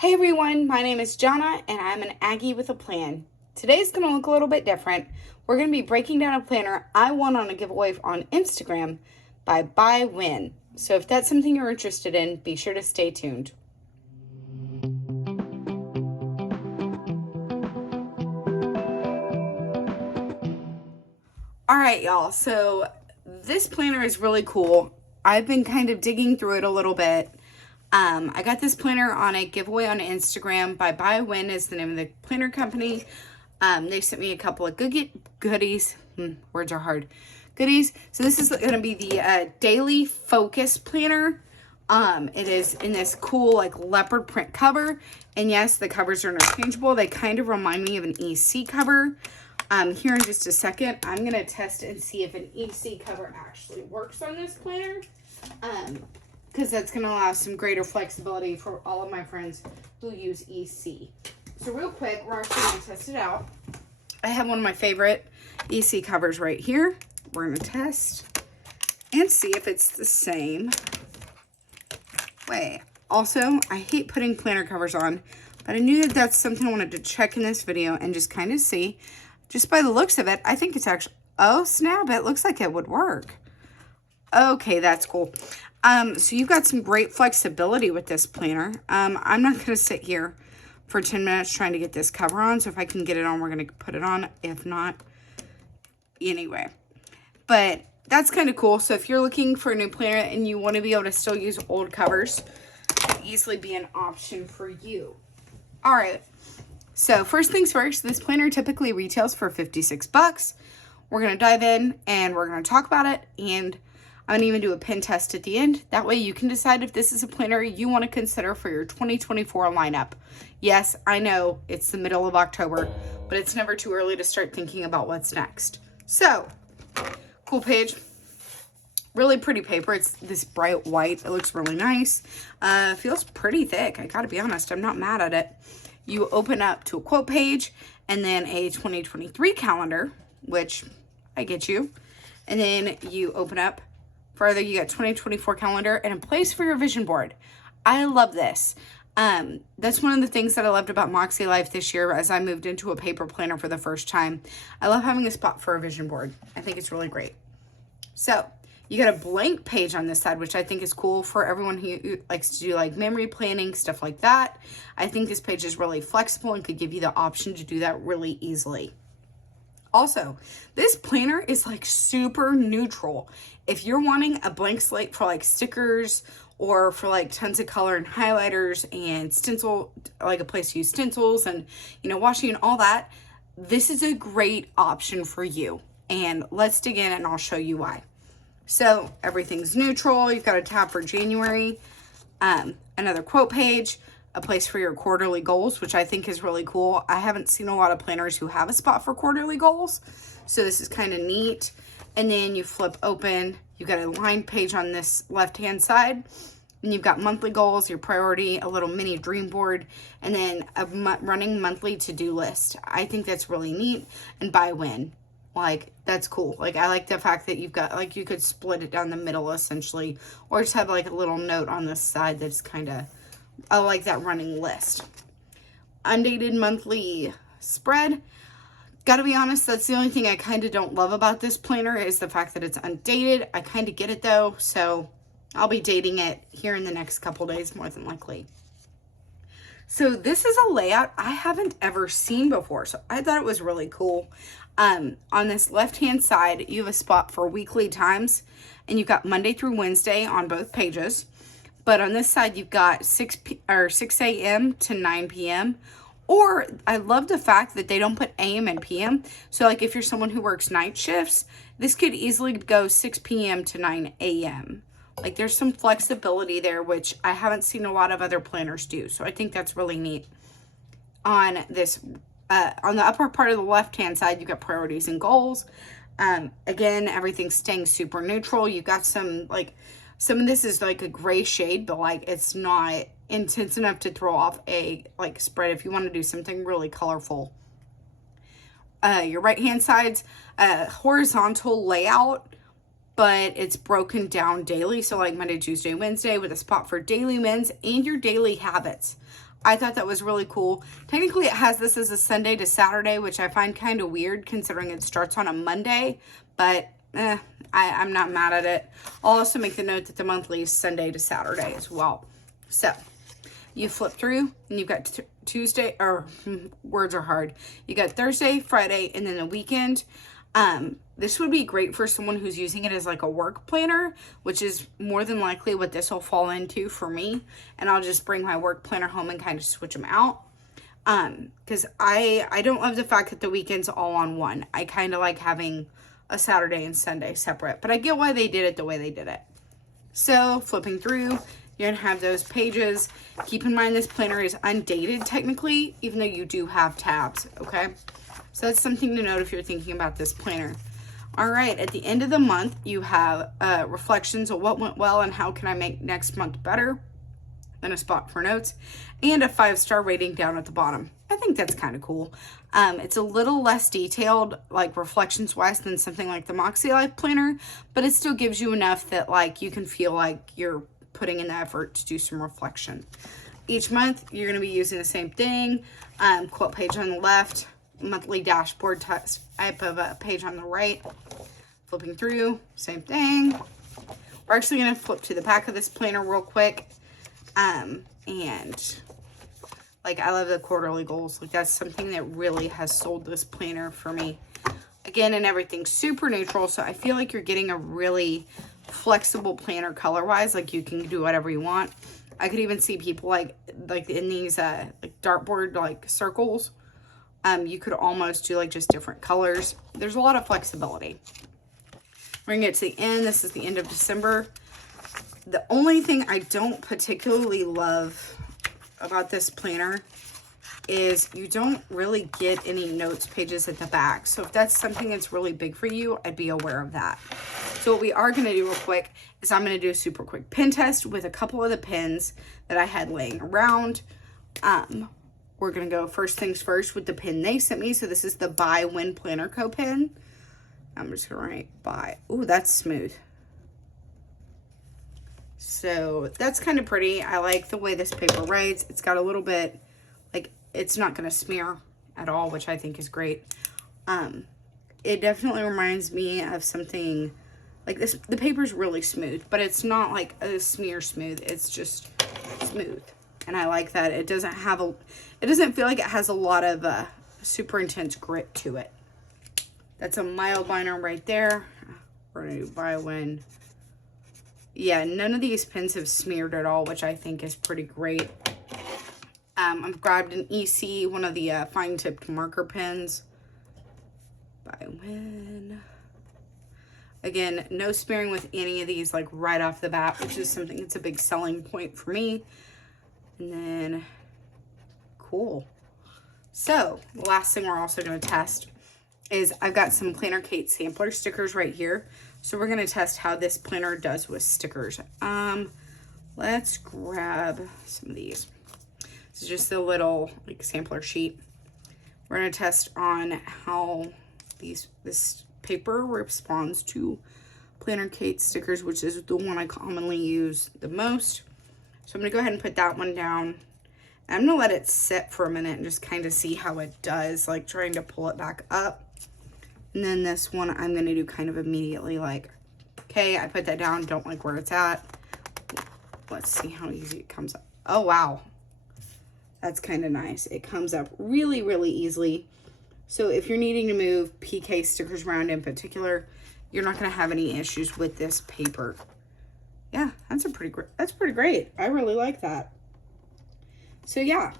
Hey everyone, my name is Jonna and I'm an Aggie with a plan. Today's going to look a little bit different. We're going to be breaking down a planner I won on a giveaway on Instagram by ByWhen. So if that's something you're interested in, be sure to stay tuned. Alright y'all, so this planner is really cool. I've been kind of digging through it a little bit. I got this planner on a giveaway on Instagram by ByWhen is the name of the planner company. They sent me a couple of goodies. Words are hard. Goodies. So this is going to be the daily focus planner. It is in this cool like leopard print cover. And yes, the covers are interchangeable. They kind of remind me of an EC cover. Here in just a second, I'm going to test and see if an EC cover actually works on this planner. Because that's going to allow some greater flexibility for all of my friends who use EC. So real quick, we're actually going to test it out. I have one of my favorite EC covers right here. We're going to test and see if it's the same way. Also, I hate putting planner covers on, but I knew that that's something I wanted to check in this video and just kind of see. Just by the looks of it, I think it's actually, oh snap, it looks like it would work. Okay, that's cool. So you've got some great flexibility with this planner. I'm not going to sit here for 10 minutes trying to get this cover on. So if I can get it on, we're going to put it on. If not, anyway. But that's kind of cool. So if you're looking for a new planner and you want to be able to still use old covers, it could easily be an option for you. All right. So first things first, this planner typically retails for 56 bucks. We're going to dive in and we're going to talk about it, and I'm going to even do a pen test at the end. That way you can decide if this is a planner you want to consider for your 2024 lineup. Yes, I know it's the middle of October, but it's never too early to start thinking about what's next. So, cool page. Really pretty paper. It's this bright white. It looks really nice. Feels pretty thick. I gotta be honest, I'm not mad at it. You open up to a quote page and then a 2023 calendar, which I get you. And then you open up further, you got 2024 calendar and a place for your vision board. I love this. That's one of the things that I loved about Moxie Life this year as I moved into a paper planner for the first time. I love having a spot for a vision board. I think it's really great. So you got a blank page on this side, which I think is cool for everyone who likes to do like memory planning, stuff like that. I think this page is really flexible and could give you the option to do that really easily. Also, this planner is like super neutral. If you're wanting a blank slate for like stickers or for like tons of color and highlighters and stencil, like a place to use stencils and, you know, washing and all that, this is a great option for you. And let's dig in and I'll show you why. So everything's neutral. You've got a tab for January, another quote page, a place for your quarterly goals, which I think is really cool. I haven't seen a lot of planners who have a spot for quarterly goals, so this is kind of neat. And then you flip open, you've got a line page on this left-hand side, and you've got monthly goals, your priority, a little mini dream board, and then a running monthly to-do list. I think that's really neat. And ByWhen, like, that's cool. Like, I like the fact that you've got, like, you could split it down the middle essentially, or just have like a little note on this side that's kind of, I like that running list. Undated monthly spread. Gotta be honest, that's the only thing I kind of don't love about this planner is the fact that it's undated. I kind of get it though, so I'll be dating it here in the next couple days more than likely. So this is a layout I haven't ever seen before, so I thought it was really cool. On this left-hand side, you have a spot for weekly times, and you've got Monday through Wednesday on both pages. But on this side, you've got 6 a.m. to 9 p.m. Or I love the fact that they don't put a.m. and p.m. So like if you're someone who works night shifts, this could easily go 6 p.m. to 9 a.m. Like there's some flexibility there, which I haven't seen a lot of other planners do. So I think that's really neat. On this, on the upper part of the left-hand side, you've got priorities and goals. Again, everything's staying super neutral. You've got some like, some of this is like a gray shade, but like it's not intense enough to throw off a like spread if you want to do something really colorful. Your right hand side's a horizontal layout, but it's broken down daily. So like Monday, Tuesday, Wednesday with a spot for daily wins and your daily habits. I thought that was really cool. Technically, it has this as a Sunday to Saturday, which I find kind of weird considering it starts on a Monday, but I'm not mad at it. I'll also make the note that the monthly is Sunday to Saturday as well. So you flip through and you've got Tuesday, or words are hard. You got Thursday, Friday, and then the weekend. This would be great for someone who's using it as like a work planner, which is more than likely what this will fall into for me. And I'll just bring my work planner home and kind of switch them out. Because I don't love the fact that the weekend's all on one. I kind of like having a Saturday and Sunday separate, but I get why they did it the way they did it. So flipping through, you're gonna have those pages. Keep in mind this planner is undated technically, even though you do have tabs, okay? So that's something to note if you're thinking about this planner. All right, at the end of the month, you have reflections of what went well and how can I make next month better, then a spot for notes, and a 5-star rating down at the bottom. I think that's kind of cool. It's a little less detailed, like reflections-wise, than something like the Moxie Life Planner, but it still gives you enough that like you can feel like you're putting in the effort to do some reflection. Each month, you're going to be using the same thing. Quote page on the left, monthly dashboard type of a page on the right. Flipping through, same thing. We're actually going to flip to the back of this planner real quick. And like, I love the quarterly goals. Like, that's something that really has sold this planner for me. Again, and everything's super neutral, so I feel like you're getting a really flexible planner color-wise. Like, you can do whatever you want. I could even see people like in these like dartboard like circles. You could almost do like just different colors. There's a lot of flexibility. We're gonna get to the end. This is the end of December. The only thing I don't particularly love about this planner is you don't really get any notes pages at the back. So if that's something that's really big for you, I'd be aware of that. So what we are going to do real quick is I'm going to do a super quick pen test with a couple of the pens that I had laying around. We're going to go first things first with the pen they sent me. So this is the ByWhen Planner Co pen. I'm just going to write by. Ooh, that's smooth. So that's kind of pretty. I like the way this paper writes. It's got a little bit, like, it's not going to smear at all, which I think is great. It definitely reminds me of something like this. The paper's really smooth, but it's not like a smear smooth. It's just smooth. And I like that. It doesn't feel like it has a lot of super intense grit to it. That's a mild liner right there. We're going to do ByWhen. Yeah, none of these pens have smeared at all, which I think is pretty great. I've grabbed an EC, one of the fine tipped marker pens. ByWhen. Again, no smearing with any of these like right off the bat, which is something that's a big selling point for me. And then, cool. So, the last thing we're also going to test is I've got some Planner Kate sampler stickers right here. So we're going to test how this planner does with stickers. Let's grab some of these. This is just a little like sampler sheet. We're going to test on how this paper responds to Planner Kate stickers, which is the one I commonly use the most. So I'm going to go ahead and put that one down. I'm going to let it sit for a minute and just kind of see how it does, like trying to pull it back up. And then this one I'm going to do kind of immediately, like, okay, I put that down, don't like where it's at. Let's see how easy it comes up. Oh, wow. That's kind of nice. It comes up really, really easily. So if you're needing to move PK stickers around in particular, you're not going to have any issues with this paper. Yeah, that's pretty great. I really like that. So yeah.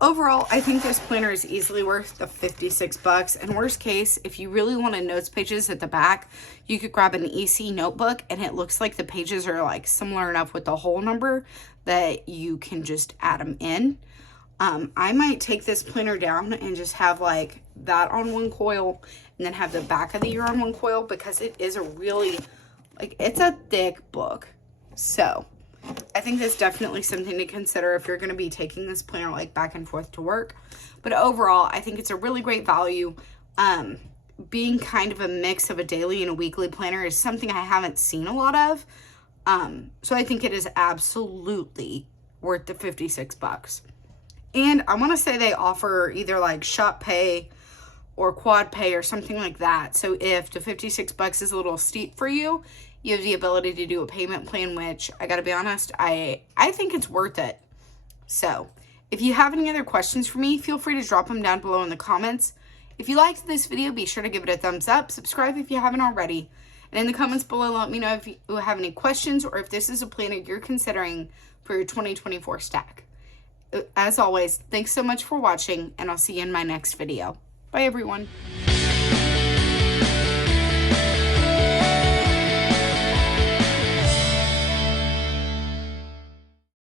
Overall, I think this planner is easily worth the 56 bucks. And worst case, if you really wanted notes pages at the back, you could grab an EC notebook and it looks like the pages are like similar enough with the whole number that you can just add them in. I might take this planner down and just have like that on one coil and then have the back of the year on one coil, because it is a really, like, it's a thick book. So I think that's definitely something to consider if you're going to be taking this planner like back and forth to work. But overall, I think it's a really great value. Being kind of a mix of a daily and a weekly planner is something I haven't seen a lot of. So I think it is absolutely worth the 56 bucks. And I want to say they offer either like Shop Pay or Quad Pay or something like that. So if the 56 bucks is a little steep for you, you have the ability to do a payment plan, which I gotta be honest, I think it's worth it. So if you have any other questions for me, feel free to drop them down below in the comments. If you liked this video, be sure to give it a thumbs up. Subscribe if you haven't already. And in the comments below, let me know if you have any questions or if this is a planner you're considering for your 2024 stack. As always, thanks so much for watching, and I'll see you in my next video. Bye, everyone.